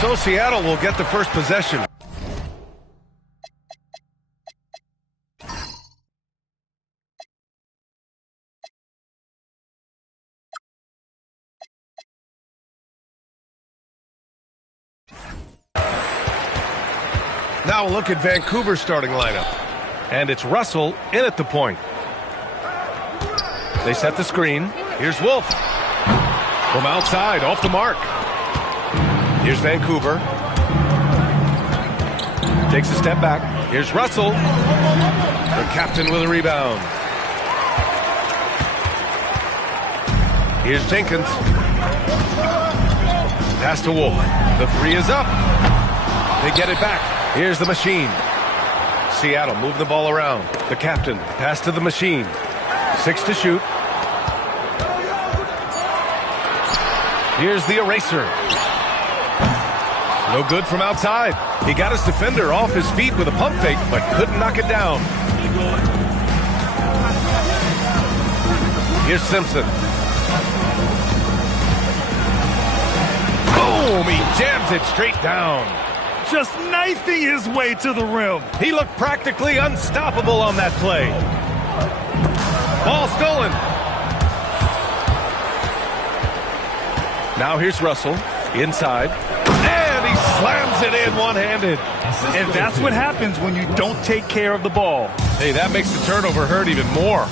So Seattle will get the first possession. Now a look at Vancouver's starting lineup. And it's Russell in at the point. They set the screen. Here's Wolf. From outside, off the mark. Here's Vancouver. Takes a step back. Here's Russell. The captain with a rebound. Here's Jenkins. Pass to Wolf. The three is up. They get it back. Here's the machine. Seattle move the ball around. The captain. Pass to the machine. 6 to shoot. Here's the eraser. No good from outside. He got his defender off his feet with a pump fake, but couldn't knock it down. Here's Simpson. Boom! He jams it straight down. Just knifing his way to the rim. He looked practically unstoppable on that play. Ball stolen. Now here's Russell, inside, and he slams it in one-handed. And that's what happens when you don't take care of the ball. Hey, that makes the turnover hurt even more.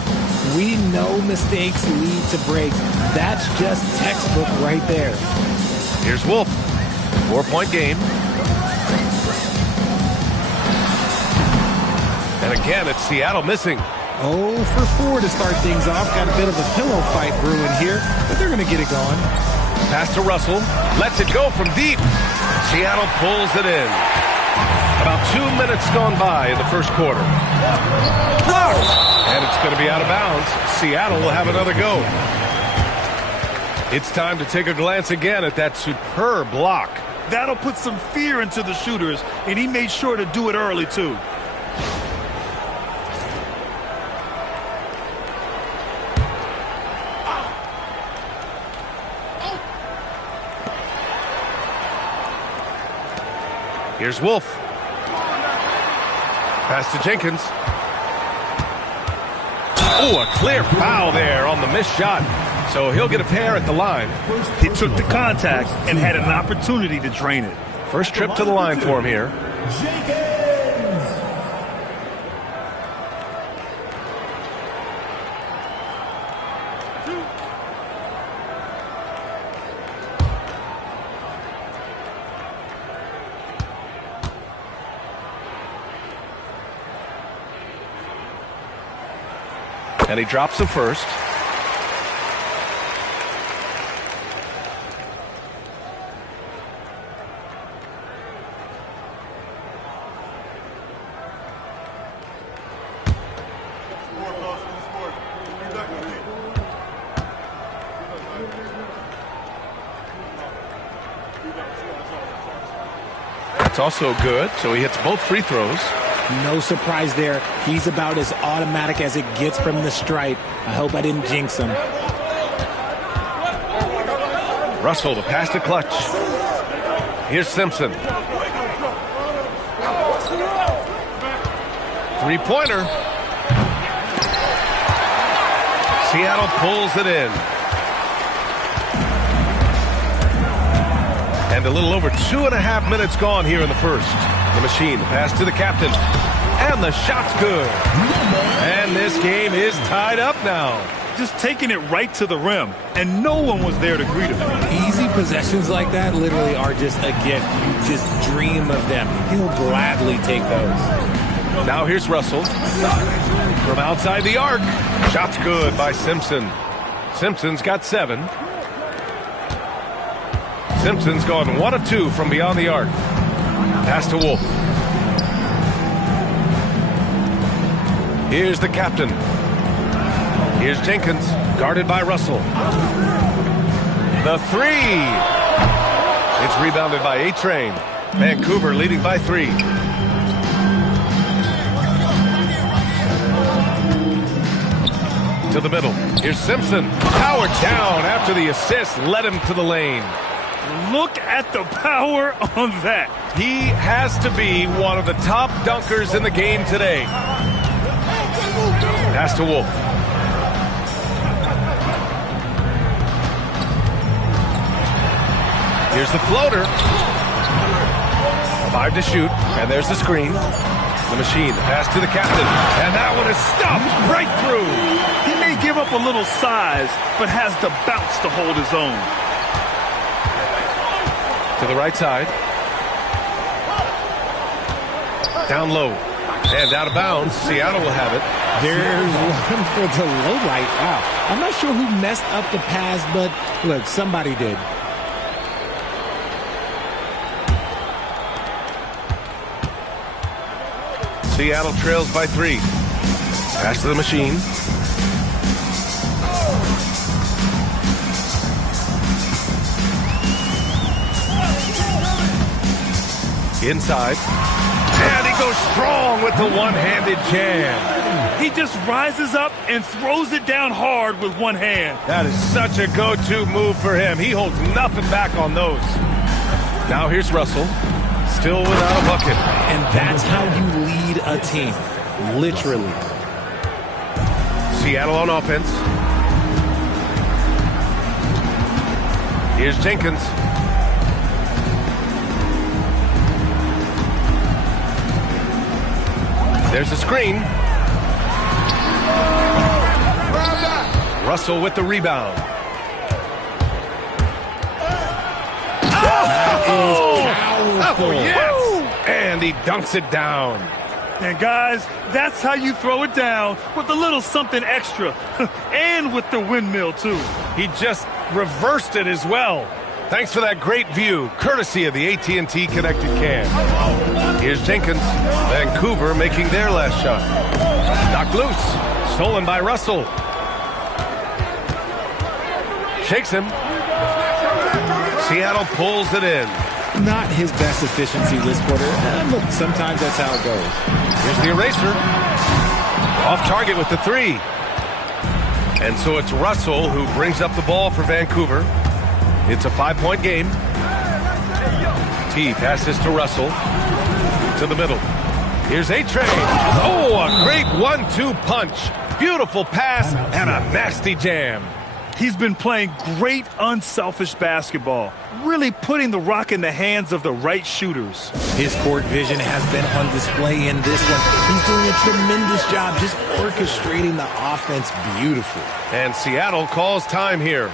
We know mistakes lead to breaks. That's just textbook right there. Here's Wolf, 4-point game. And again, it's Seattle missing. 0 for 4 to start things off. Got a bit of a pillow fight brewing here, but they're going to get it going. Pass to Russell. Lets it go from deep. Seattle pulls it in. About 2 minutes gone by in the first quarter. And it's going to be out of bounds. Seattle will have another go. It's time to take a glance again at that superb block. That'll put some fear into the shooters, and he made sure to do it early, too. Here's Wolf. Pass to Jenkins. Oh, a clear foul there on the missed shot. So he'll get a pair at the line. He took the contact and had an opportunity to drain it. First trip to the line for him here. And he drops the first. That's also good, so he hits both free throws. No surprise there. He's about as automatic as it gets from the stripe. I hope I didn't jinx him. Russell to pass to Clutch. Here's Simpson. Three-pointer. Seattle pulls it in. And a little over 2.5 minutes gone here in the first. The machine, the pass to the captain. And the shot's good. And this game is tied up now. Just taking it right to the rim, and no one was there to greet him. Easy possessions like that literally are just a gift. You just dream of them. He'll gladly take those. Now here's Russell. From outside the arc. Shot's good by Simpson. Simpson's got 7. Simpson's gone 1 of 2 from beyond the arc. Pass to Wolf. Here's the captain. Here's Jenkins, guarded by Russell. The three. It's rebounded by A-Train. Vancouver leading by 3. To the middle. Here's Simpson. Powered down after the assist led him to the lane. Look at the power on that. He has to be one of the top dunkers in the game today. Pass to Wolf. Here's the floater. 5 to shoot, and there's the screen. The machine, the pass to the captain, and that one is stuffed right through. He may give up a little size, but has the bounce to hold his own. To the right side. Down low, and out of bounds. Seattle will have it. There's one for the low light. Wow. I'm not sure who messed up the pass, but look, somebody did. Seattle trails by 3. Pass to the machine. Inside. And he goes strong with the one-handed jam. He just rises up and throws it down hard with one hand. That is such a go-to move for him. He holds nothing back on those. Now here's Russell. Still without a bucket. And that's how you lead a team. Literally. Seattle on offense. Here's Jenkins. There's the screen. Russell with the rebound. Oh, yes! And he dunks it down. And guys, that's how you throw it down, with a little something extra. And with the windmill, too. He just reversed it as well. Thanks for that great view, courtesy of the AT&T Connected Cam. Here's Jenkins. Vancouver making their last shot. Knocked loose. Stolen by Russell. Shakes him. Seattle pulls it in. Not his best efficiency this quarter. Look, sometimes that's how it goes. Here's the eraser. Off target with the 3. And so it's Russell who brings up the ball for Vancouver. It's a 5-point game. T passes to Russell. To the middle. Here's A-Train. Oh, a great 1-2 punch. Beautiful pass and a nasty jam. He's been playing great unselfish basketball, really putting the rock in the hands of the right shooters. His court vision has been on display in this one. He's doing a tremendous job just orchestrating the offense beautifully. And Seattle calls time here.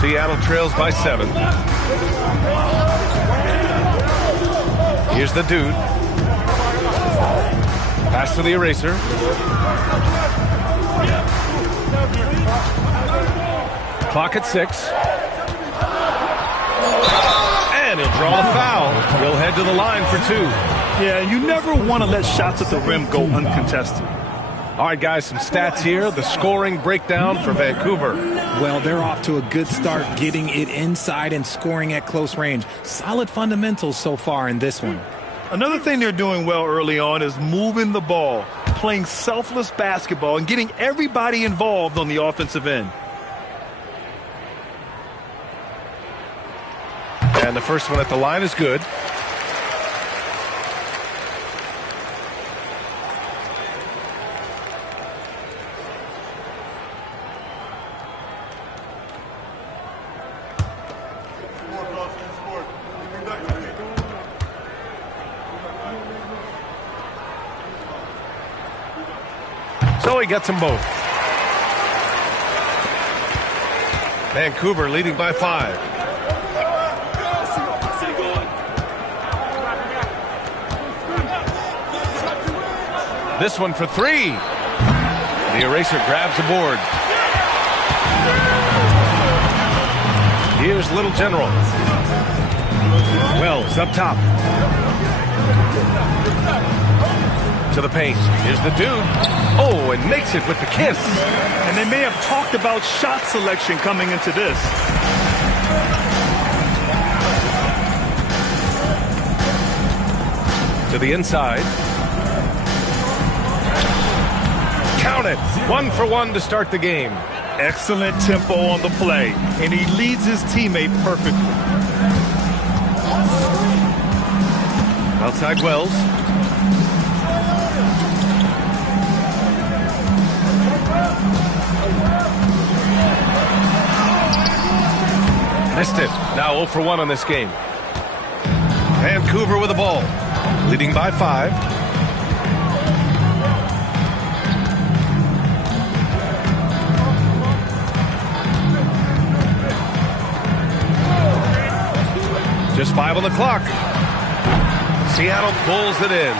Seattle trails by 7. Here's the dude. Pass to the eraser. Clock at 6. And he'll draw the foul. He'll head to the line for 2. Yeah, you never want to let shots at the rim go uncontested. All right, guys, some stats here. The scoring breakdown for Vancouver. Well, they're off to a good start getting it inside and scoring at close range. Solid fundamentals so far in this one. Another thing they're doing well early on is moving the ball, playing selfless basketball, and getting everybody involved on the offensive end. And the first one at the line is good. So he gets them both. Vancouver leading by 5. This one for 3. The eraser grabs the board. Here's Little General. Wells up top. To the paint. Here's the dude. Oh, and makes it with the kiss. And they may have talked about shot selection coming into this. To the inside. Count it. 1 for 1 to start the game. Excellent tempo on the play, and he leads his teammate perfectly. Outside Wells. Missed it. Now 0 for 1 on this game. Vancouver with the ball. Leading by 5. Just 5 on the clock. Seattle pulls it in.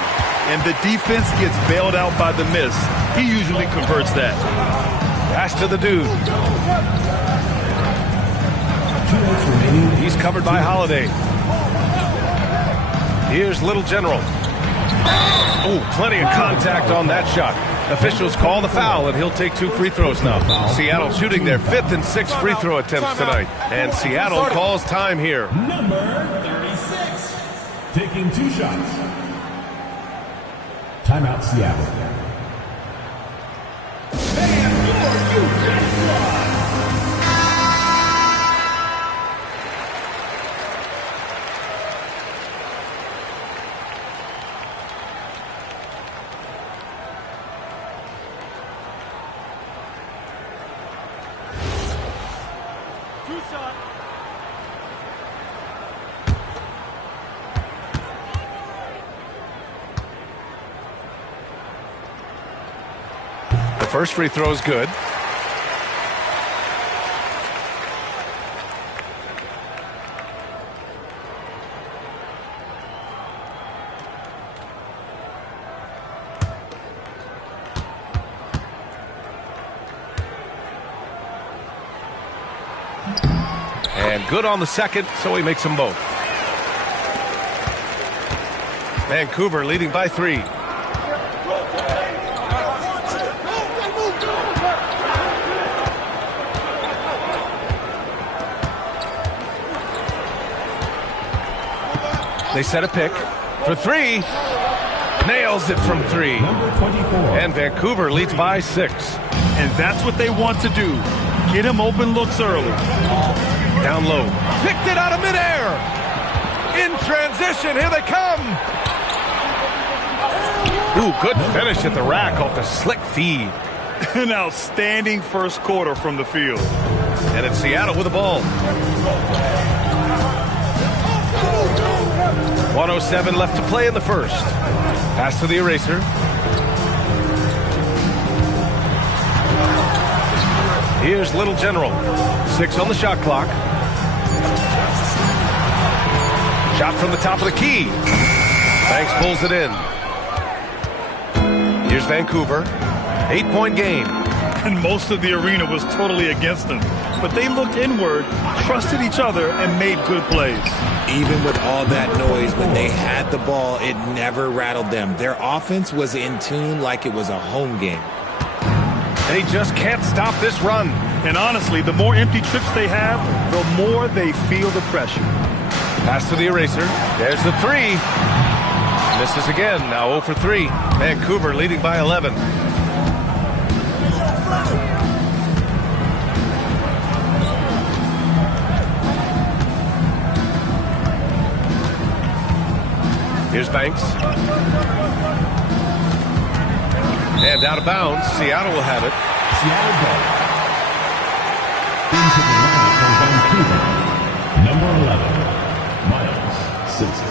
And the defense gets bailed out by the miss. He usually converts that. Pass to the dude. He's covered by Holiday. Here's Little General. Oh, plenty of contact on that shot. Officials call the foul, and he'll take 2 free throws now. Seattle shooting their 5th and 6th free throw attempts tonight. And Seattle calls time here. Number 36, taking 2 shots. Timeout, Seattle. The first free throw is good. And good on the second, so he makes them both. Vancouver leading by 3. They set a pick for 3. Nails it from 3. Number 24. And Vancouver leads by 6. And that's what they want to do. Get him open looks early. Down low. Picked it out of midair. In transition. Here they come. Ooh, good finish at the rack off the slick feed. An outstanding first quarter from the field. And it's Seattle with the ball. 1:07 left to play in the first. Pass to the eraser. Here's Little General. 6 on the shot clock. Shot from the top of the key. Banks pulls it in. Here's Vancouver. 8-point game. And most of the arena was totally against them. But they looked inward, trusted each other, and made good plays. Even with all that noise, when they had the ball, it never rattled them. Their offense was in tune like it was a home game. They just can't stop this run. And honestly, the more empty trips they have, the more they feel the pressure. Pass to the eraser. There's the 3. Misses again. Now 0 for 3. Vancouver leading by 11. Here's Banks. And out of bounds. Seattle will have it. Seattle ball. Into the line for Vancouver. Number 11, Miles Simpson.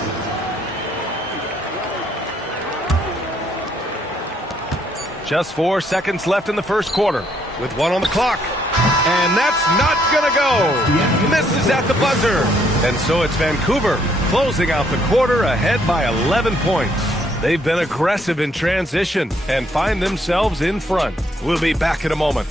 Just 4 seconds left in the first quarter with 1 on the clock. And that's not going to go. Misses at the buzzer. And so it's Vancouver closing out the quarter ahead by 11 points. They've been aggressive in transition and find themselves in front. We'll be back in a moment.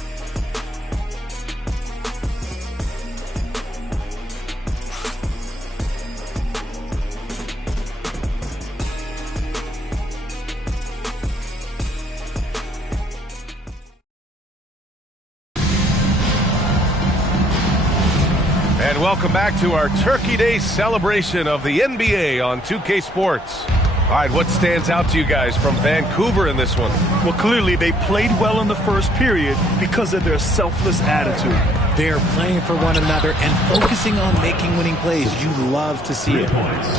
And welcome back to our Turkey Day celebration of the NBA on 2K Sports. All right, what stands out to you guys from Vancouver in this one? Well, clearly they played well in the first period because of their selfless attitude. They're playing for one another and focusing on making winning plays. You love to see it.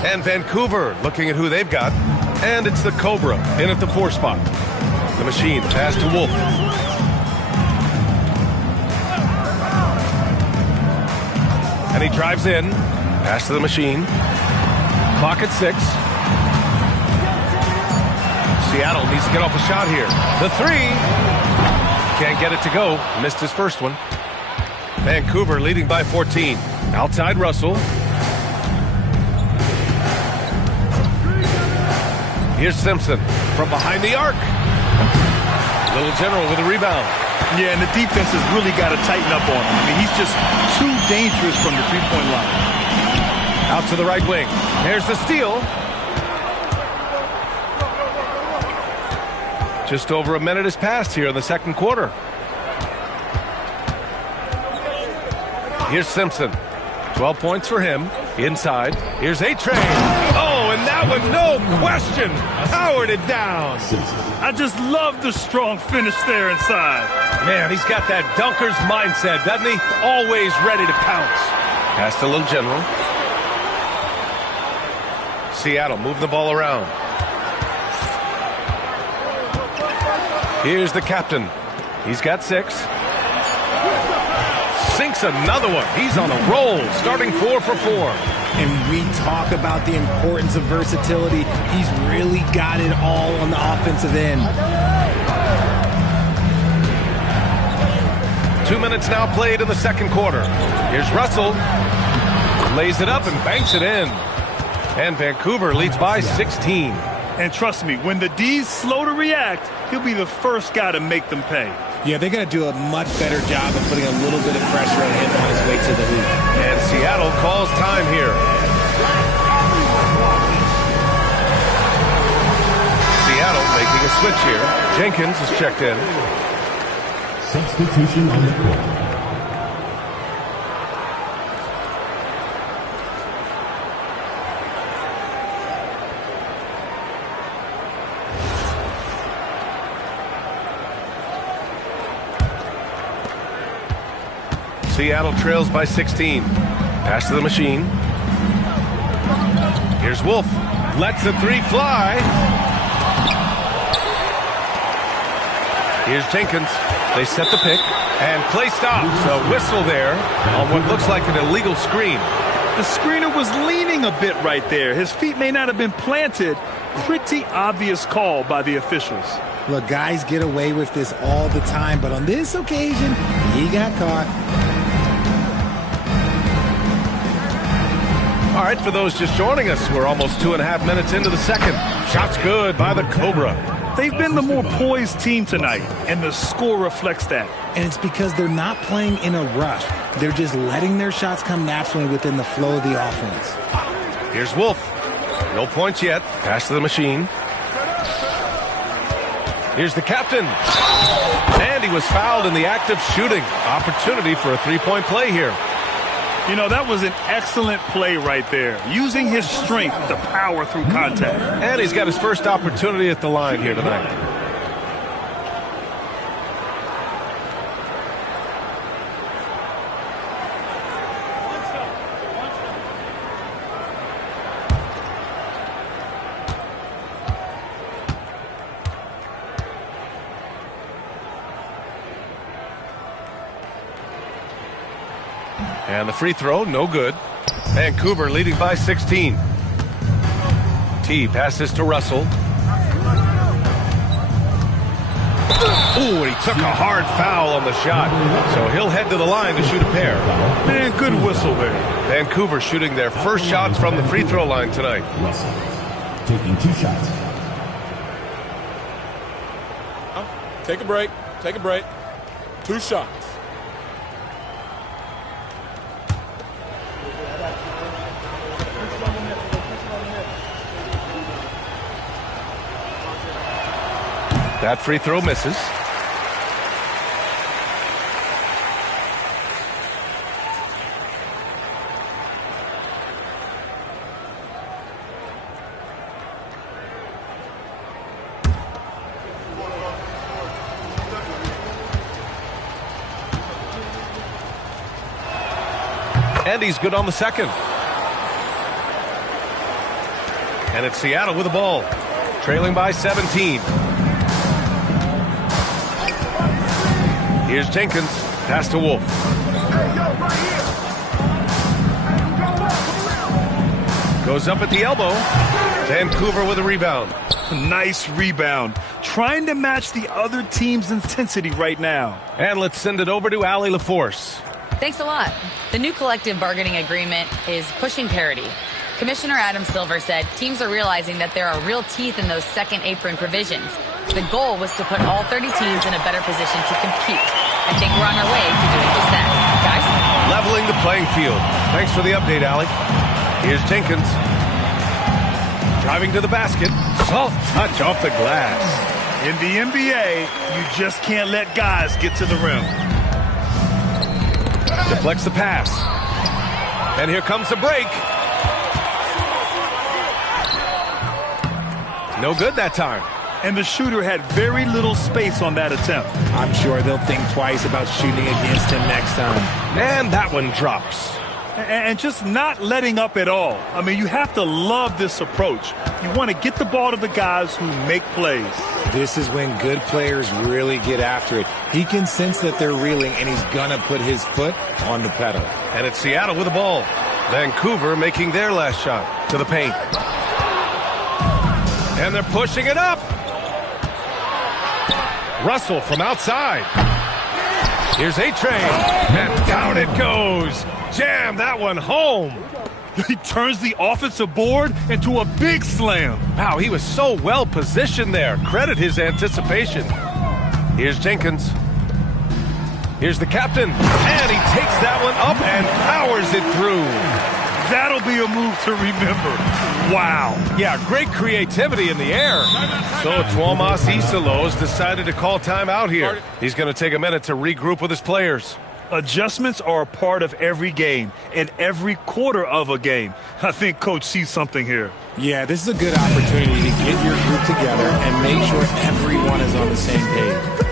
And Vancouver looking at who they've got. And it's the Cobra in at the 4 spot. The Machine pass to Wolf. And he drives in. Pass to the Machine. Clock at 6. Seattle needs to get off a shot here. The 3. Can't get it to go. Missed his first one. Vancouver leading by 14. Outside Russell. Here's Simpson from behind the arc. Little General with a rebound. Yeah, and the defense has really got to tighten up on him. I mean, he's just too dangerous from the three-point line. Out to the right wing. There's the steal. Just over a minute has passed here in the second quarter. Here's Simpson. 12 points for him. Inside. Here's A-Train. Oh, and that one, no question, powered it down. I just love the strong finish there inside. Man, he's got that dunker's mindset, doesn't he? Always ready to pounce. Pass to Little General. Seattle moving the ball around. Here's the captain. He's got 6. Sinks another one. He's on a roll, starting 4 for 4. And we talk about the importance of versatility. He's really got it all on the offensive end. 2 minutes now played in the second quarter. Here's Russell. Lays it up and banks it in. And Vancouver leads by 16. And trust me, when the D's slow to react, he'll be the first guy to make them pay. Yeah, they're going to do a much better job of putting a little bit of pressure on him on his way to the hoop. And Seattle calls time here. Seattle making a switch here. Jenkins is checked in. Substitution on the court. Seattle trails by 16. Pass to the Machine. Here's Wolf. Lets the 3 fly. Here's Jenkins. They set the pick. And play stops. A whistle there on what looks like an illegal screen. The screener was leaning a bit right there. His feet may not have been planted. Pretty obvious call by the officials. Look, guys get away with this all the time, but on this occasion, he got caught. All right, for those just joining us, we're almost 2.5 minutes into the second. Shots good by the Cobra. They've been the more poised team tonight, and the score reflects that. And it's because they're not playing in a rush. They're just letting their shots come naturally within the flow of the offense. Here's Wolf. No points yet. Pass to the Machine. Here's the captain. And he was fouled in the act of shooting. Opportunity for a 3-point play here. You know, that was an excellent play right there. Using his strength to power through contact. And he's got his first opportunity at the line here tonight. And the free throw, no good. Vancouver leading by 16. T passes to Russell. Ooh, and he took a hard foul on the shot. So he'll head to the line to shoot a pair. Man, good whistle there. Vancouver shooting their first shots from the free throw line tonight. Russell taking 2 shots. Take a break. Take a break. 2 shots. That free throw misses. And he's good on the second. And it's Seattle with the ball, trailing by 17. Here's Jenkins, pass to Wolf. Goes up at the elbow. Vancouver with a rebound. Nice rebound. Trying to match the other team's intensity right now. And let's send it over to Allie LaForce. Thanks a lot. The new collective bargaining agreement is pushing parity. Commissioner Adam Silver said teams are realizing that there are real teeth in those second apron provisions. The goal was to put all 30 teams in a better position to compete. I think we're on our way to doing just that. Guys? Leveling the playing field. Thanks for the update, Allie. Here's Jenkins. Driving to the basket. Soft touch off the glass. In the NBA, you just can't let guys get to the rim. Deflects the pass. And here comes the break. No good that time. And the shooter had very little space on that attempt. I'm sure they'll think twice about shooting against him next time. And that one drops. And just not letting up at all. I mean, you have to love this approach. You want to get the ball to the guys who make plays. This is when good players really get after it. He can sense that they're reeling, and he's going to put his foot on the pedal. And it's Seattle with the ball. Vancouver making their last shot to the paint. And they're pushing it up. Russell from outside. Here's A-Train. And down it goes. Jam that one home. He turns the offensive board into a big slam. Wow, he was so well positioned there. Credit his anticipation. Here's Jenkins. Here's the captain. And he takes that one up and powers it through. That'll be a move to remember. Wow. Yeah, great creativity in the air. So Tuomas Isalos decided to call timeout here. He's going to take a minute to regroup with his players. Adjustments are a part of every game and every quarter of a game. I think Coach sees something here. Yeah, this is a good opportunity to get your group together and make sure everyone is on the same page.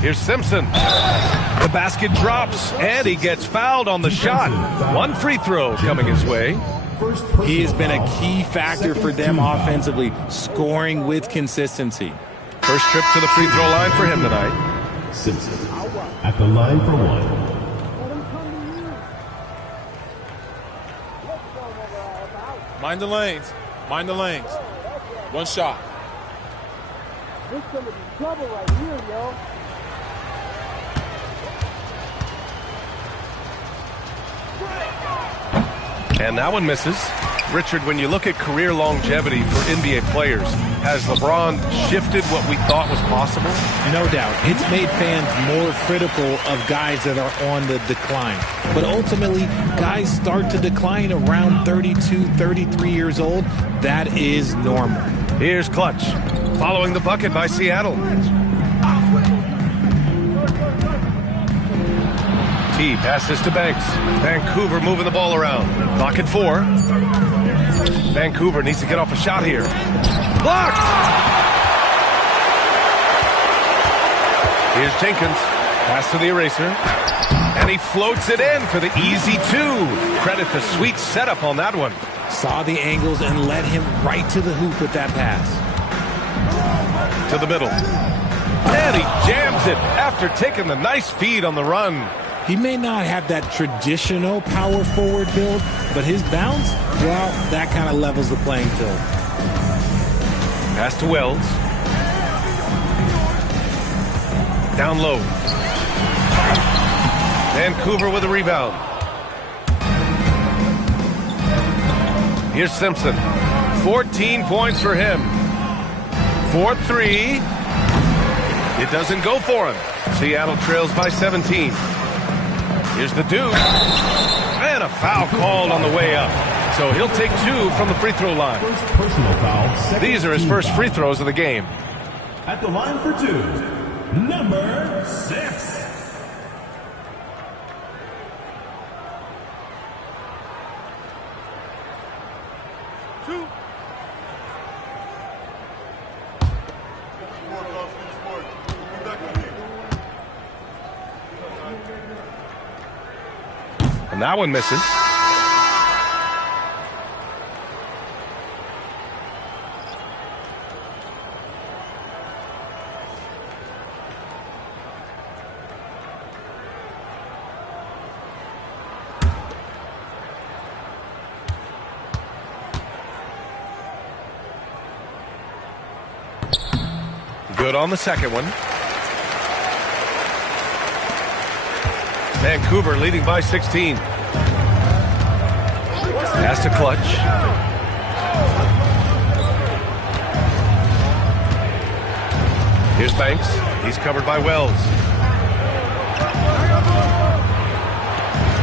Here's Simpson. The basket drops, and he gets fouled on the shot. One free throw coming his way. He has been a key factor for them offensively, scoring with consistency. First trip to the free throw line for him tonight. Simpson at the line for one. Mind the lanes. Mind the lanes. One shot. This is going to be trouble right here, yo. And that one misses. Richard, when you look at career longevity for NBA players, has LeBron shifted what we thought was possible? No doubt. It's made fans more critical of guys that are on the decline. But ultimately, guys start to decline around 32, 33 years old. That is normal. Here's Clutch, following the bucket by Seattle. T passes to Banks. Vancouver moving the ball around. Clock at 4. Vancouver needs to get off a shot here. Blocked! Here's Jenkins. Pass to the eraser. And he floats it in for the easy 2. Credit the sweet setup on that one. Saw the angles and led him right to the hoop with that pass. To the middle. And he jams it after taking the nice feed on the run. He may not have that traditional power forward build, but his bounce, well, that kind of levels the playing field. Pass to Wells. Down low. Vancouver with a rebound. Here's Simpson. 14 points for him. 4-3. It doesn't go for him. Seattle trails by 17. Here's the dude. And a foul called on the way up. So he'll take 2 from the free throw line. First personal foul. These are his first free throws of the game. At the line for 2, number 6. And that one misses. Good on the second one. Vancouver leading by 16. Pass to Clutch. Here's Banks. He's covered by Wells.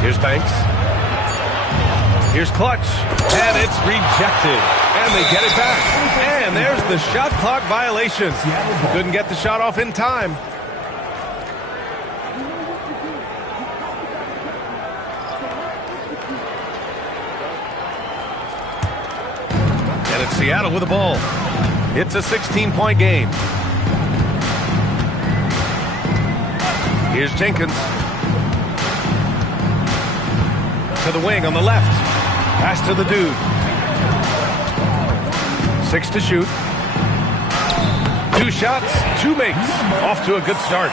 Here's Banks. Here's Clutch. And it's rejected. And they get it back. And there's the shot clock violation. Couldn't get the shot off in time. And it's Seattle with the ball. It's a 16-point game. Here's Jenkins. To the wing on the left. Pass to the dude. 6 to shoot. 2 shots, 2 makes. Off to a good start.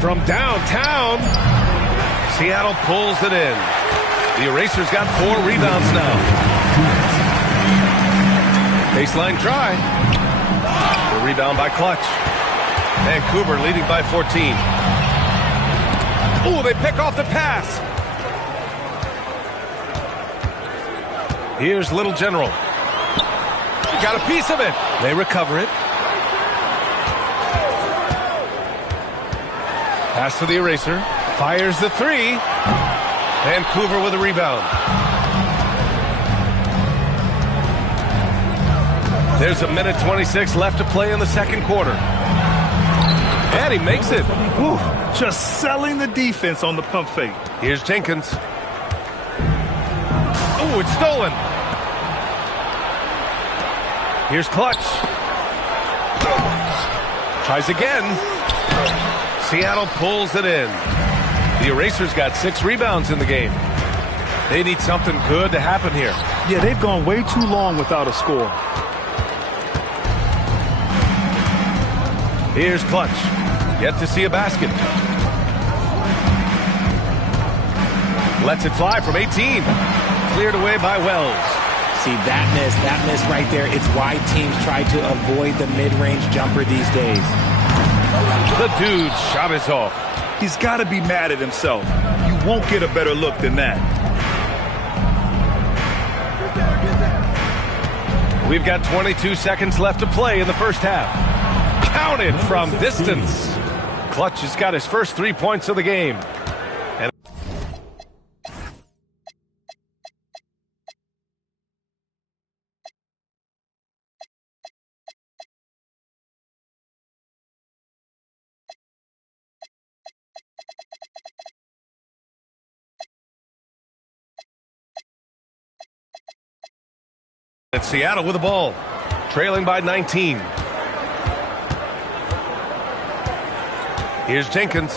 From downtown, Seattle pulls it in. The Eraser's got 4 rebounds now. Baseline try. The rebound by Clutch. Vancouver leading by 14. Oh, they pick off the pass. Here's Little General. Got a piece of it. They recover it. Pass to the Eraser. Fires the 3. Vancouver with a rebound. There's a minute 26 left to play in the second quarter. And he makes it. Whew, just selling the defense on the pump fake. Here's Jenkins. Oh, it's stolen. Here's Clutch. Tries again. Seattle pulls it in. The Eraser's got 6 rebounds in the game. They need something good to happen here. Yeah, they've gone way too long without a score. Here's Clutch. Yet to see a basket. Lets it fly from 18. Cleared away by Wells. See, that miss right there, it's why teams try to avoid the mid-range jumper these days. The dude's shot is off. He's got to be mad at himself. You won't get a better look than that. We've got 22 seconds left to play in the first half. Counted from distance. Clutch has got his first 3 points of the game. And it's Seattle with the ball, trailing by 19. Here's Jenkins.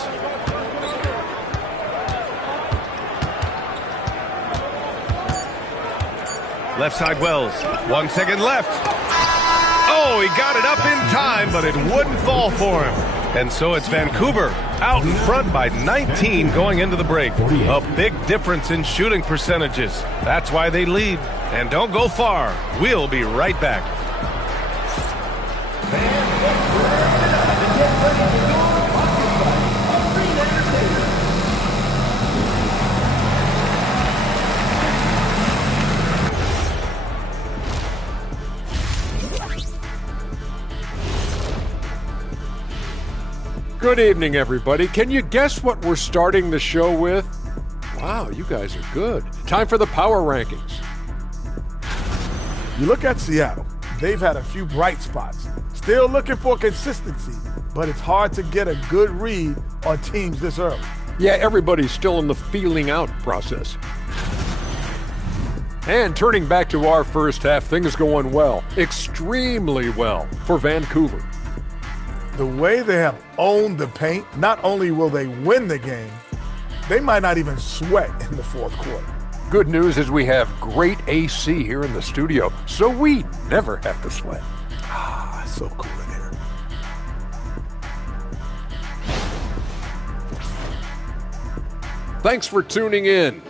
Left side Wells. 1 second left. Oh, he got it up in time, but it wouldn't fall for him. And so it's Vancouver out in front by 19 going into the break. A big difference in shooting percentages. That's why they lead. And don't go far. We'll be right back. Good evening, everybody. Can you guess what we're starting the show with? Wow, you guys are good. Time for the power rankings. You look at Seattle. They've had a few bright spots. Still looking for consistency, but it's hard to get a good read on teams this early. Yeah, everybody's still in the feeling out process. And turning back to our first half, things going well. Extremely well for Vancouver. The way they have owned the paint, not only will they win the game, they might not even sweat in the fourth quarter. Good news is we have great AC here in the studio, so we never have to sweat. Ah, it's so cool in here. Thanks for tuning in.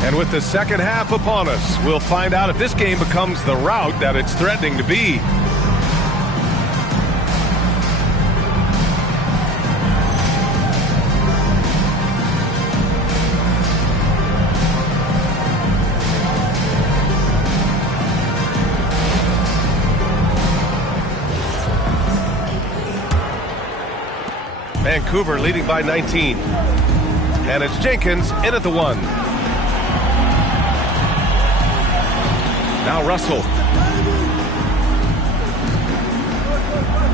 And with the second half upon us, we'll find out if this game becomes the rout that it's threatening to be. Vancouver leading by 19. And it's Jenkins in at the 1. Now Russell.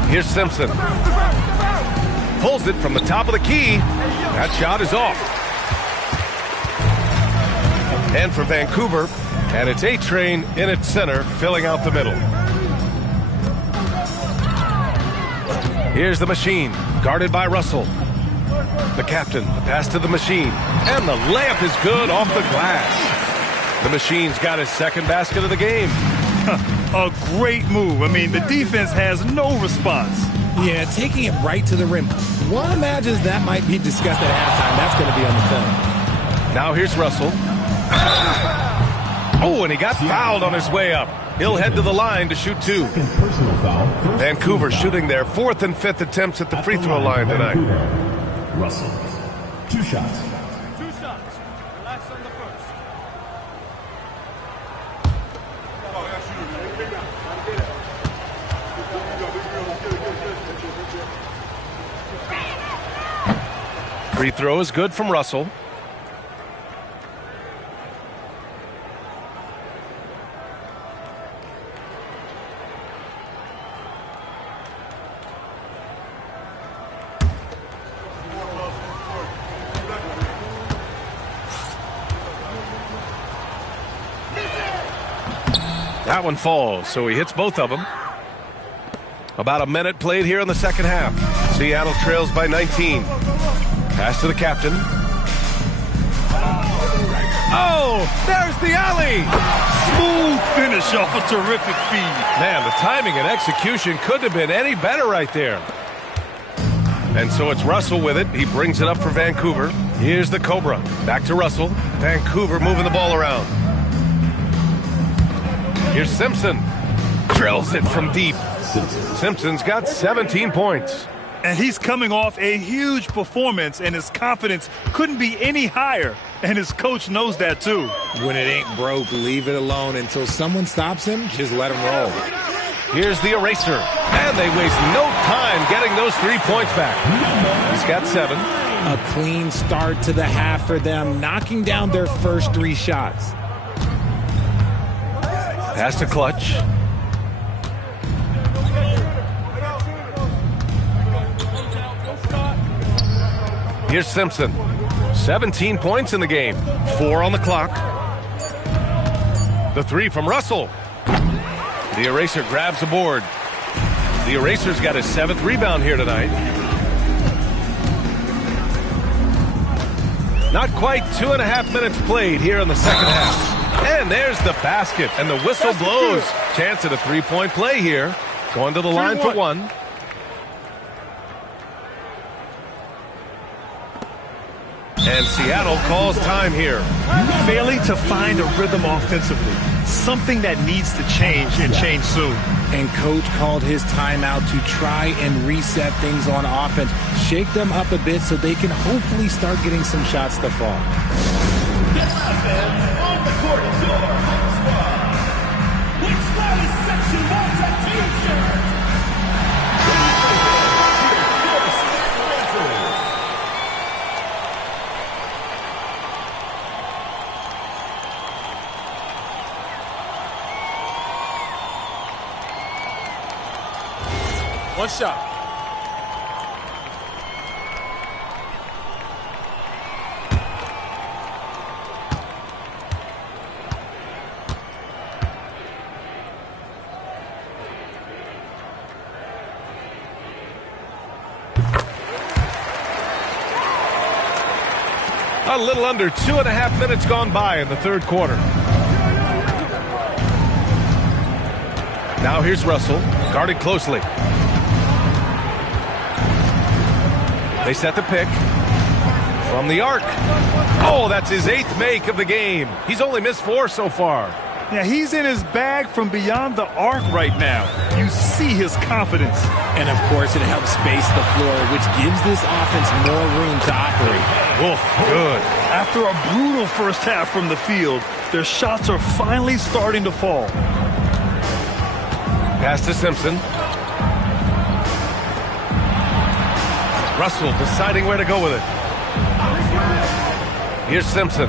Here's Simpson. Pulls it from the top of the key. That shot is off. And for Vancouver, and it's A-Train in its center, filling out the middle. Here's the Machine, guarded by Russell. The captain, the pass to the Machine, and the layup is good off the glass. The Machine's got his second basket of the game. A great move. I mean, the defense has no response. Yeah, taking it right to the rim. One imagines that might be discussed at halftime. That's going to be on the film. Now here's Russell. Oh, and he got fouled on his way up. He'll head to the line to shoot 2. Vancouver shooting their 4th and 5th attempts at the free throw line tonight. Russell, 2 shots. Relax on the first. Free throw is good from Russell. That one falls, so he hits both of them. About a minute played here in the second half. Seattle trails by 19. Pass to the captain. Oh, there's the alley. Smooth finish off a terrific feed. Man, the timing and execution couldn't have been any better right there. And so it's Russell with it. He brings it up for Vancouver. Here's the Cobra. Back to Russell. Vancouver moving the ball around. Here's Simpson. Drills it from deep. Simpson's got 17 points. And he's coming off a huge performance, and his confidence couldn't be any higher. And his coach knows that, too. When it ain't broke, leave it alone until someone stops him. Just let him roll. Here's the eraser. And they waste no time getting those 3 points back. He's got 7. A clean start to the half for them, knocking down their first 3 shots. Pass to Clutch. Here's Simpson. 17 points in the game. 4 on the clock. The 3 from Russell. The eraser grabs the board. The eraser's got his 7th rebound here tonight. Not quite 2.5 minutes played here in the second half. And there's the basket, and the whistle blows. Chance at a three-point play here. Going to the line for one. And Seattle calls time here. Failing to find a rhythm offensively. Something that needs to change and change soon. And coach called his timeout to try and reset things on offense. Shake them up a bit so they can hopefully start getting some shots to fall. Get offense on the court is your home squad. Which style section wants a t-shirt? One shot. A little under 2.5 minutes gone by in the third quarter. Now here's Russell, guarded closely. They set the pick from the arc. Oh, that's his 8th make of the game. He's only missed 4 so far. Yeah, he's in his bag from beyond the arc right now. You see his confidence. And, of course, it helps space the floor, which gives this offense more room to operate. Wolf, good. After a brutal first half from the field, their shots are finally starting to fall. Pass to Simpson. Russell deciding where to go with it. Here's Simpson.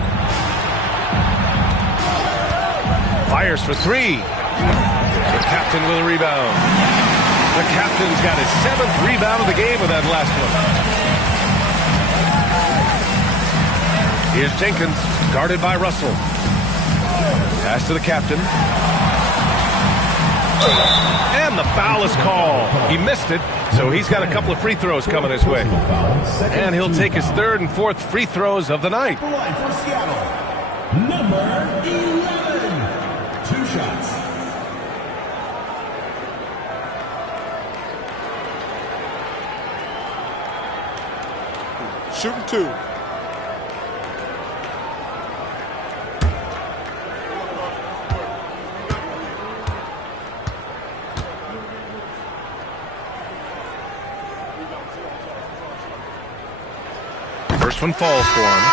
Fires for 3. The captain with a rebound. The captain's got his 7th rebound of the game with that last one. Here's Jenkins, guarded by Russell. Pass to the captain. And the foul is called. He missed it, so he's got a couple of free throws coming his way. And he'll take his 3rd and 4th free throws of the night. For Seattle, number 11. 2 shots. Shooting 2. First one falls for him.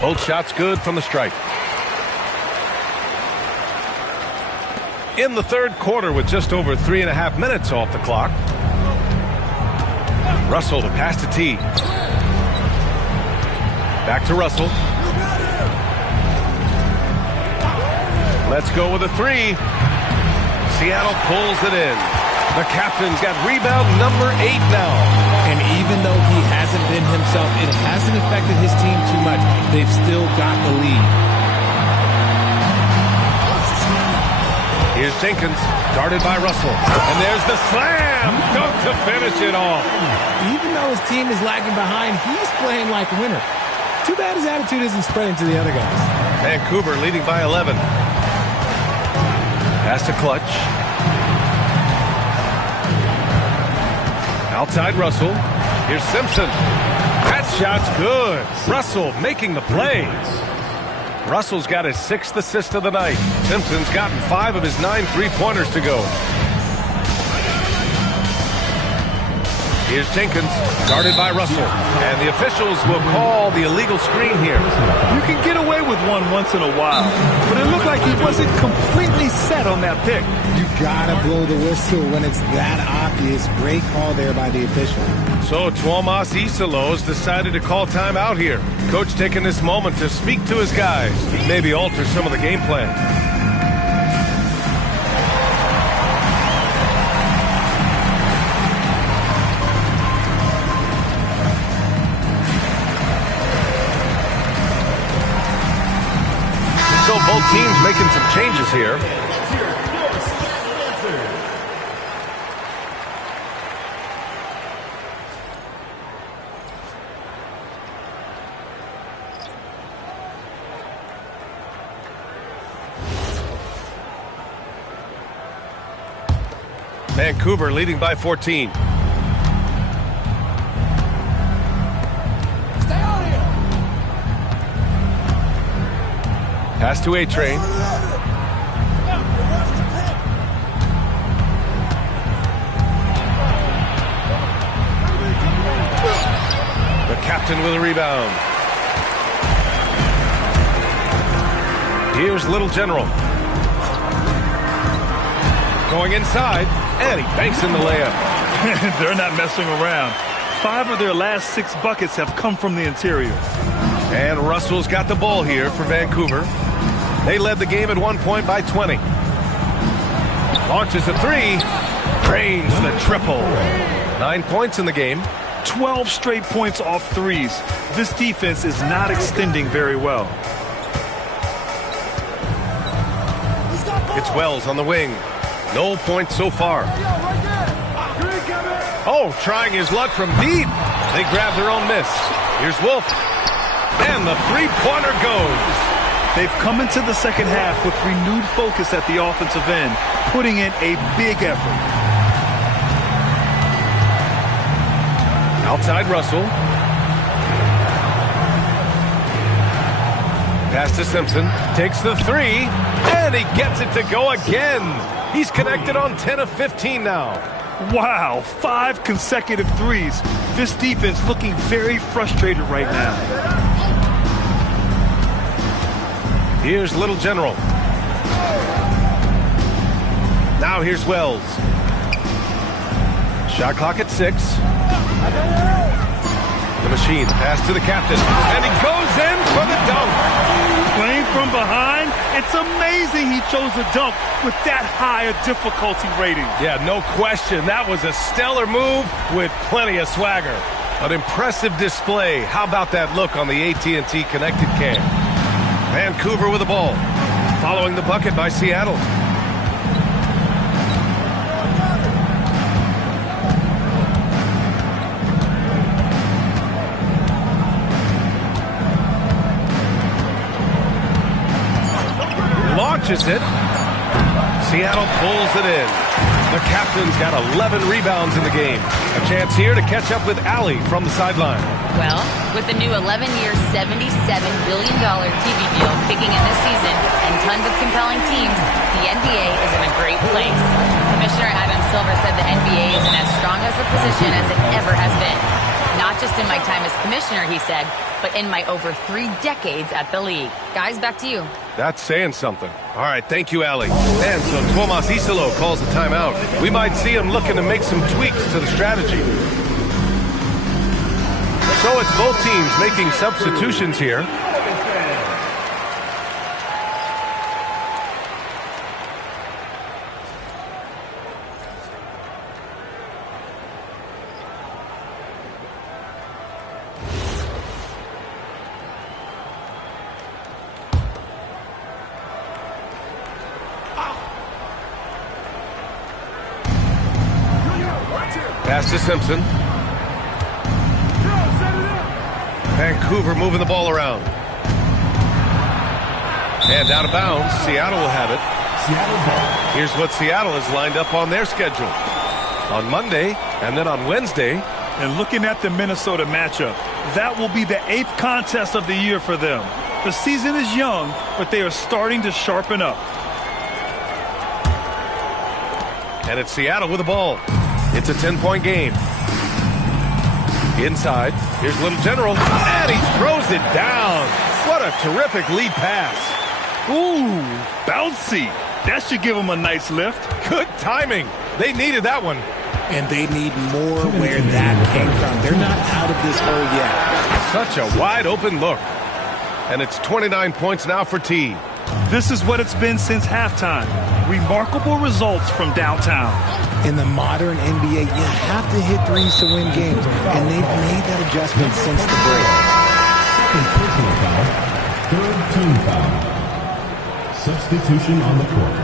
Both shots good from the stripe. In the third quarter with just over 3.5 minutes off the clock. Russell to pass to T. Back to Russell. Let's go with a 3. Seattle pulls it in. The captain's got rebound number 8 now. And even though he hasn't been himself, it hasn't affected his team too much. They've still got the lead. Here's Jenkins, guarded by Russell. And there's the slam! Dunk to finish it off. Even though his team is lagging behind, he's playing like a winner. Too bad his attitude isn't spreading to the other guys. Vancouver leading by 11. Pass to Clutch. Outside Russell. Here's Simpson. That shot's good. Russell making the plays. Russell's got his 6th assist of the night. Simpson's gotten 5 of his 9 3-pointers to go. Here's Jenkins, guarded by Russell. And the officials will call the illegal screen here. You can get away with one once in a while, but it looked like he wasn't completely set on that pick. You gotta blow the whistle when it's that obvious. Great call there by the official. So Tuomas Isalos decided to call timeout here. Coach taking this moment to speak to his guys, maybe alter some of the game plan. Both teams making some changes here. Vancouver leading by 14. Pass to A-Train. The captain with a rebound. Here's Little General. Going inside, and he banks in the layup. They're not messing around. 5 of their last 6 buckets have come from the interior. And Russell's got the ball here for Vancouver. They led the game at one point by 20. Launches a 3. Drains the triple. 9 points in the game. 12 straight points off threes. This defense is not extending very well. It's Wells on the wing. No points so far. Oh, trying his luck from deep. They grab their own miss. Here's Wolf. And the three-pointer goes. They've come into the second half with renewed focus at the offensive end, putting in a big effort. Outside Russell. Pass to Simpson. Takes the 3. And he gets it to go again. He's connected on 10 of 15 now. Wow, 5 consecutive threes. This defense looking very frustrated right now. Here's Little General. Now here's Wells. Shot clock at 6. The machine pass to the captain. And he goes in for the dunk. Playing from behind, it's amazing he chose a dunk with that high a difficulty rating. Yeah, no question. That was a stellar move with plenty of swagger. An impressive display. How about that look on the AT&T connected cam? Vancouver with the ball. Following the bucket by Seattle. Launches it. Seattle pulls it in. The captain's got 11 rebounds in the game. A chance here to catch up with Allie from the sideline. Well, with the new 11-year, $77 billion TV deal kicking in this season and tons of compelling teams, the NBA is in a great place. Commissioner Adam Silver said the NBA is in as strong as a position as it ever has been. Not just in my time as commissioner, he said, but in my over 3 decades at the league. Guys, back to you. That's saying something. All right, thank you, Allie. And so Tomas Isalo calls the timeout. We might see him looking to make some tweaks to the strategy. So it's both teams making substitutions here. Pass to Simpson. Vancouver moving the ball around. And out of bounds, Seattle will have it. Here's what Seattle has lined up on their schedule. On Monday, and then on Wednesday. And looking at the Minnesota matchup, that will be the 8th contest of the year for them. The season is young, but they are starting to sharpen up. And it's Seattle with the ball. It's a 10-point game. Inside, here's Little General, and he throws it down. What a terrific lead pass. Ooh, bouncy. That should give him a nice lift. Good timing. They needed that one. And they need more where that came from. They're not out of this hole yet. Such a wide open look. And it's 29 points now for T. This is what it's been since halftime. Remarkable results from downtown. In the modern NBA, you have to hit threes to win games, and they've made that adjustment since the break. substitution on the court.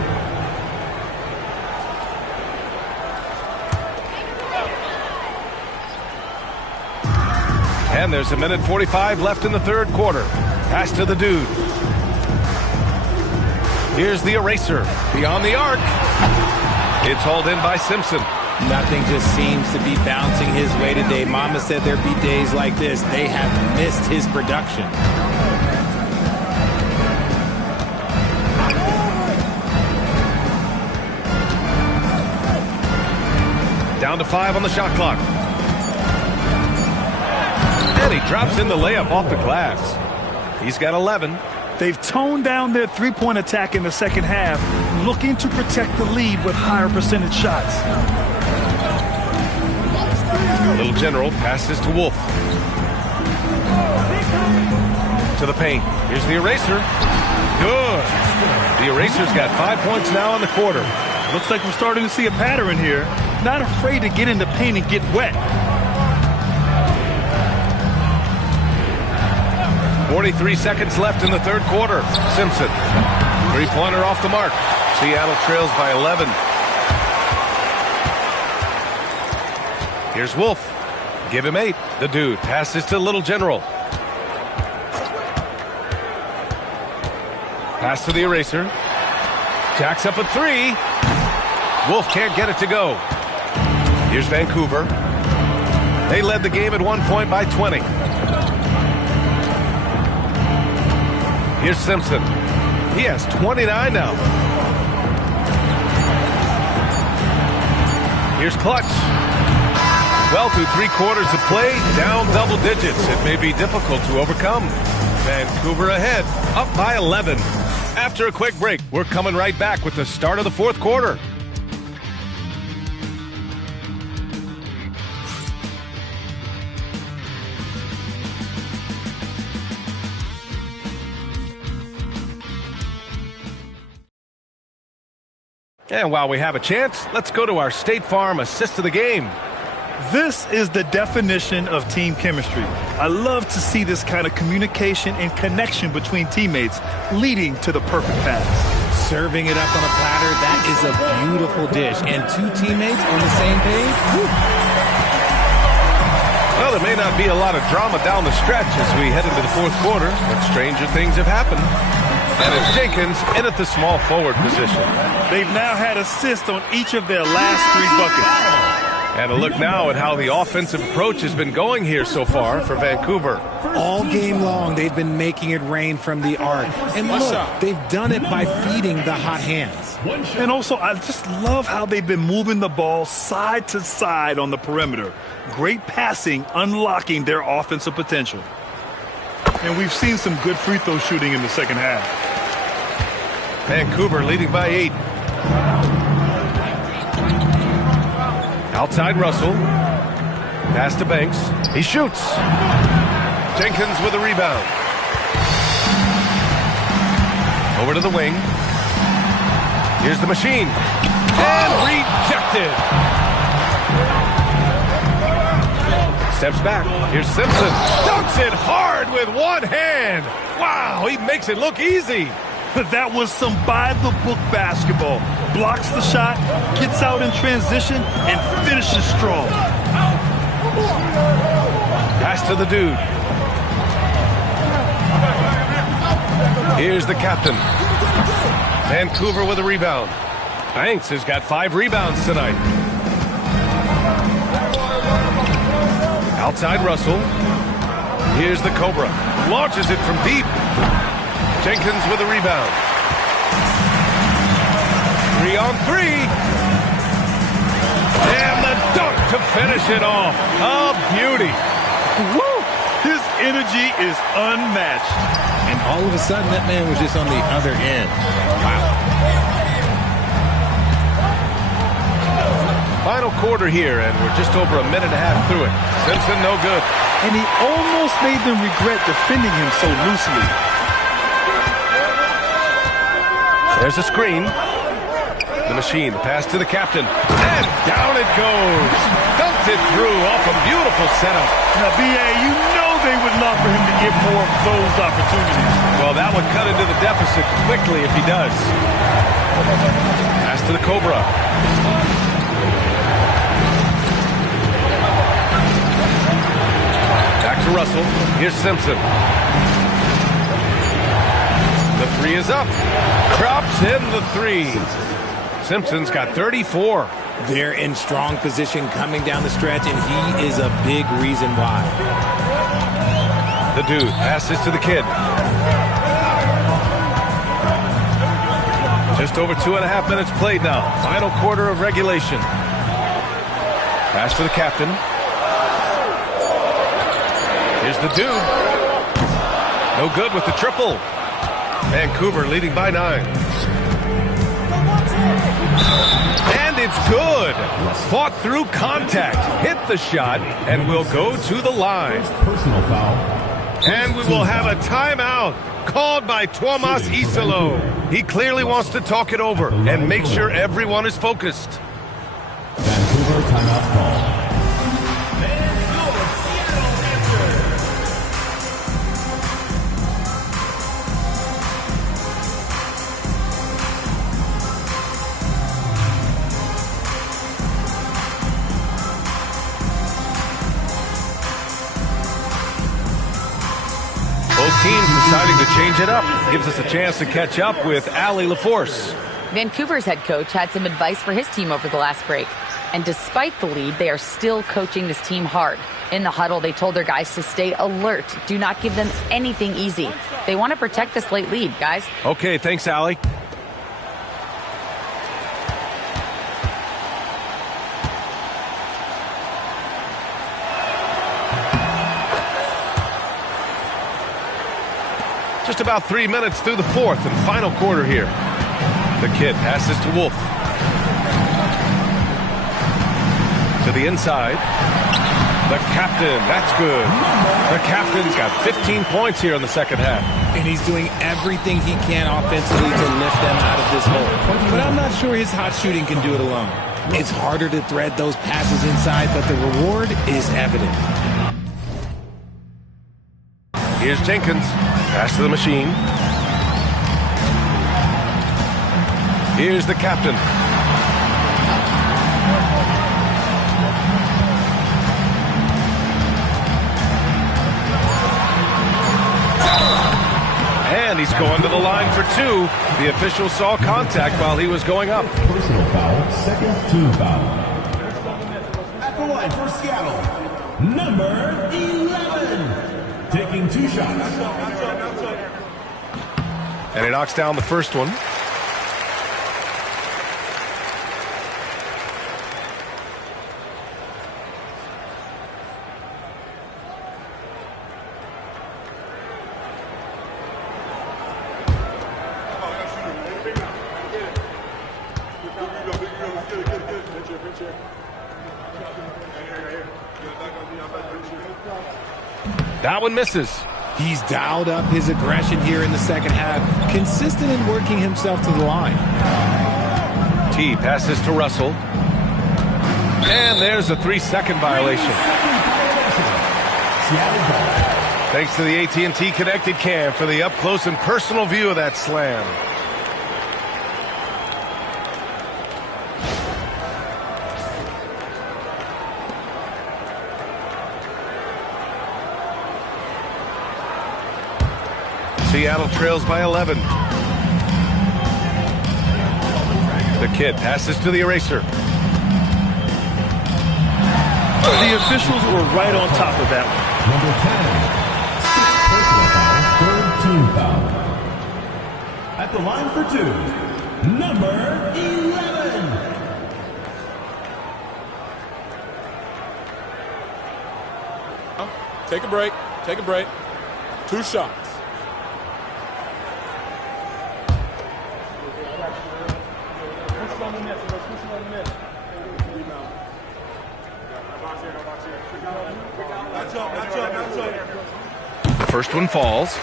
And there's a minute 45 left in the third quarter. Pass to the dude. Here's the eraser. Beyond the arc. It's hauled in by Simpson. Nothing just seems to be bouncing his way today. Mama said there'd be days like this. They have missed his production. Down to 5 on the shot clock. And he drops in the layup off the glass. He's got 11. They've toned down their three-point attack in the second half, looking to protect the lead with higher percentage shots. Little General passes to Wolf. To the paint. Here's the eraser. Good. The eraser's got 5 points now in the quarter. Looks like we're starting to see a pattern here. Not afraid to get in the paint and get wet. 43 seconds left in the third quarter. Simpson. Three-pointer off the mark. Seattle trails by 11. Here's Wolf. Give him 8. The dude passes to Little General. Pass to the eraser. Jacks up a 3. Wolf can't get it to go. Here's Vancouver. They led the game at 1 point by 20. Here's Simpson. He has 29 now. Here's Clutch. Well, through 3 quarters of play, down double digits. It may be difficult to overcome. Vancouver ahead, up by 11. After a quick break, we're coming right back with the start of the fourth quarter. And while we have a chance, let's go to our State Farm assist of the game. This is the definition of team chemistry. I love to see this kind of communication and connection between teammates leading to the perfect pass. Serving it up on a platter, that is a beautiful dish. And 2 teammates on the same page? Whew. Well, there may not be a lot of drama down the stretch as we head into the fourth quarter, but stranger things have happened. And it's Jenkins in at the small forward position. They've now had assists on each of their last 3 buckets. And a look now at how the offensive approach has been going here so far for Vancouver. All game long, they've been making it rain from the arc. And look, they've done it by feeding the hot hands. And also, I just love how they've been moving the ball side to side on the perimeter. Great passing, unlocking their offensive potential. And we've seen some good free throw shooting in the second half. Vancouver leading by 8. Outside Russell. Pass to Banks. He shoots. Jenkins with a rebound. Over to the wing. Here's the machine. And rejected. Steps back. Here's Simpson. Dunks it hard with one hand. Wow, he makes it look easy. That was some by-the-book basketball. Blocks the shot, gets out in transition, and finishes strong. Pass to the dude. Here's the captain. Vancouver with a rebound. Banks has got 5 rebounds tonight. Outside Russell. Here's the Cobra. Launches it from deep. Jenkins with a rebound. 3 on 3. And the dunk to finish it off. A beauty. Woo! His energy is unmatched. And all of a sudden, that man was just on the other end. Wow. Final quarter here, and we're just over a minute and a half through it. Simpson, no good. And he almost made them regret defending him so loosely. There's a screen. The machine, the pass to the captain. And down it goes. Dunked it through off a beautiful setup. Now, B.A., you know they would love for him to get more of those opportunities. Well, that would cut into the deficit quickly if he does. Pass to the Cobra. Back to Russell. Here's Simpson. The three is up. Drops in the three. Simpson's got 34. They're in strong position coming down the stretch, and he is a big reason why. The dude passes to the kid. Just over 2.5 minutes played now. Final quarter of regulation. Pass to the captain. Here's the dude. No good with the triple. Vancouver leading by 9. And it's good. Fought through contact. Hit the shot and will go to the line. Personal foul. And we will have a timeout called by Tuomas Isalo. He clearly wants to talk it over and make sure everyone is focused. Vancouver timeout call. Both teams deciding to change it up. Gives us a chance to catch up with Ali LaForce. Vancouver's head coach had some advice for his team over the last break. And despite the lead, they are still coaching this team hard. In the huddle, they told their guys to stay alert. Do not give them anything easy. They want to protect this late lead, guys. Okay, thanks, Ali. Just about 3 minutes through the fourth and final quarter here. The kid passes to Wolf. To the inside. The captain, that's good. The captain's got 15 points here in the second half. And he's doing everything he can offensively to lift them out of this hole. But I'm not sure his hot shooting can do it alone. It's harder to thread those passes inside, but the reward is evident. Here's Jenkins. Pass to the machine. Here's the captain. And he's going to the line for 2. The official saw contact while he was going up. Personal foul, second team foul. At the line for Seattle, number 11. Taking 2 shots. And he knocks down the first one. That one misses. He's dialed up his aggression here in the second half, consistent in working himself to the line. T passes to Russell. And there's a 3-second violation. Thanks to the AT&T Connected Cam for the up-close and personal view of that slam. Seattle trails by 11. The kid passes to the eraser. The officials were right on top of that Number 10, 6 personal foul, third team foul. At the line for 2, number 11. Take a break. Take a break. 2 shots. The first one falls.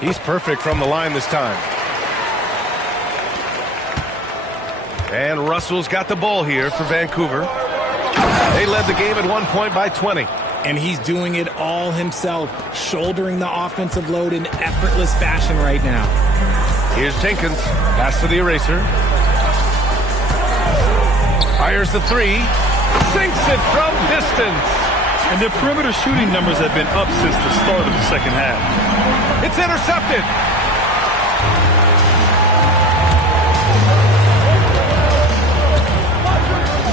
He's perfect from the line this time. And Russell's got the ball here for Vancouver. They led the game at 1 point by 20. And he's doing it all himself, shouldering the offensive load in effortless fashion right now. Here's Jenkins. Pass to the eraser. Fires the three. Sinks it from distance. And their perimeter shooting numbers have been up since the start of the second half. It's intercepted.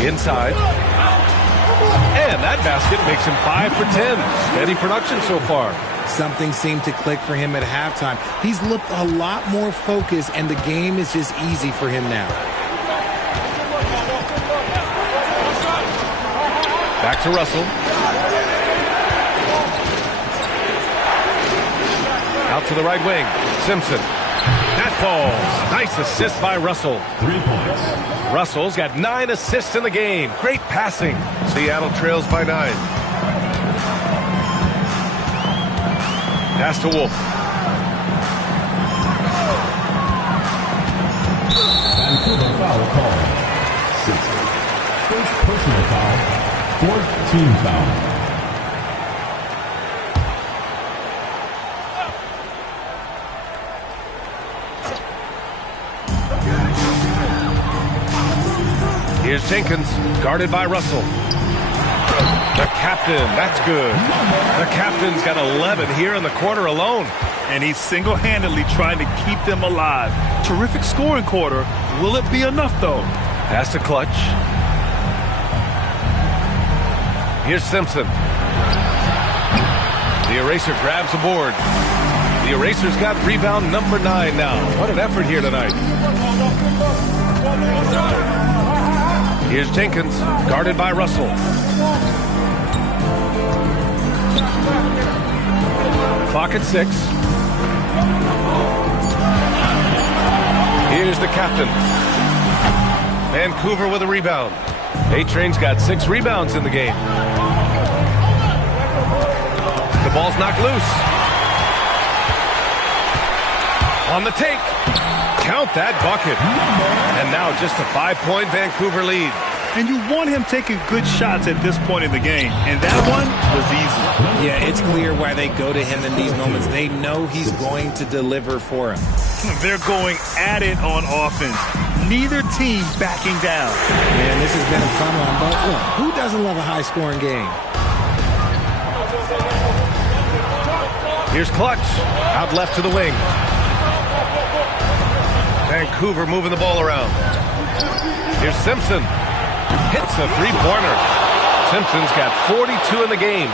Inside. And that basket makes him 5 for 10. Steady production so far. Something seemed to click for him at halftime. He's looked a lot more focused, and the game is just easy for him now. Back to Russell. Out to the right wing. Simpson. That falls. Nice assist by Russell. 3 points. Russell's got 9 assists in the game. Great passing. Seattle trails by 9. Pass to Wolf. Vancouver foul call. Simpson. First personal foul. 4th team foul. Here's Jenkins, guarded by Russell. The captain, that's good. The captain's got 11 here in the quarter alone. And he's single-handedly trying to keep them alive. Terrific scoring quarter. Will it be enough, though? Pass to Clutch. Here's Simpson. The eraser grabs the board. The eraser's got rebound number 9 now. What an effort here tonight. Here's Jenkins, guarded by Russell. Clock at 6. Here's the captain. Vancouver with a rebound. A-Train's got 6 rebounds in the game. The ball's knocked loose. On the take. Count that bucket. And now just a 5-point Vancouver lead. And you want him taking good shots at this point in the game. And that one was easy. Yeah, it's clear why they go to him in these moments. They know he's going to deliver for them. They're going at it on offense. Neither team backing down. Man, this has been a fun one. But look, who doesn't love a high-scoring game? Here's Clutch. Out left to the wing. Vancouver moving the ball around. Here's Simpson. Hits a three-pointer. Simpson's got 42 in the game.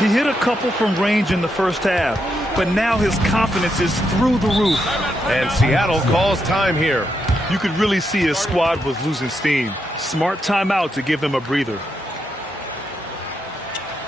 He hit a couple from range in the first half, but now his confidence is through the roof. And Seattle calls time here. You could really see his squad was losing steam. Smart timeout to give them a breather.